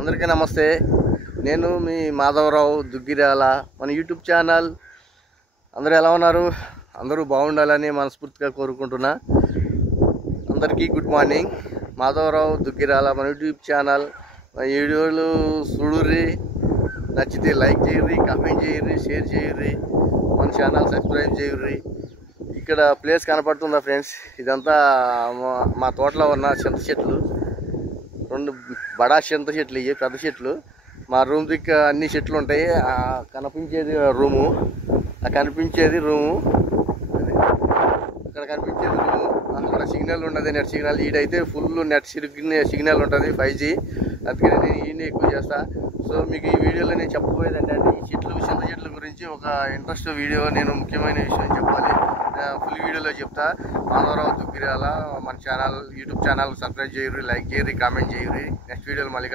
అందరికీ నమస్తే. నేను మీ మాధవరావు దుగ్గిరాల. మన యూట్యూబ్ ఛానల్. అందరూ ఎలా ఉన్నారు? అందరూ బాగుండాలని మనస్ఫూర్తిగా కోరుకుంటున్నా. అందరికీ గుడ్ మార్నింగ్. మాధవరావు దుగ్గిరాల మన యూట్యూబ్ ఛానల్. మన వీడియోలు చూడుర్రి, నచ్చితే లైక్ చేయర్రి, కామెంట్ చేయర్రి, షేర్ చేయర్రి, మన ఛానల్ సబ్స్క్రైబ్ చేయర్రి. ఇక్కడ ప్లేస్ కనపడుతుందా ఫ్రెండ్స్? ఇదంతా మా తోటలో ఉన్న చింత చెట్లు, రెండు బడా చింత చెట్లు, ఇవి పెద్ద చెట్లు. మా రూమ్ దిక్కు అన్ని చెట్లు ఉంటాయి. కనిపించేది రూము, కనిపించేది రూము, అక్కడ కనిపించేది రూము. అక్కడ సిగ్నల్ ఉండదు, నెట్ సిగ్నల్. ఈడైతే ఫుల్ నెట్ సిగ్నల్ ఉంటుంది, 5G. అందుకని నేను ఈయన ఎక్కువ చేస్తా. సో మీకు ఈ వీడియోలో నేను చెప్పబోయేది ఏంటంటే, ఈ చింత చెట్ల గురించి ఒక ఇంట్రెస్ట్ వీడియో, నేను ముఖ్యమైన విషయం చెప్పాలి. ఫుల్ వీడియోలో చెప్తా. మాధవరావు దుగ్గిరాల మన ఛానల్, యూట్యూబ్ ఛానల్ సబ్స్క్రైబ్ చేయరు, లైక్ చేయరు, కామెంట్ చేయరు. నెక్స్ట్ వీడియోలో మళ్ళీ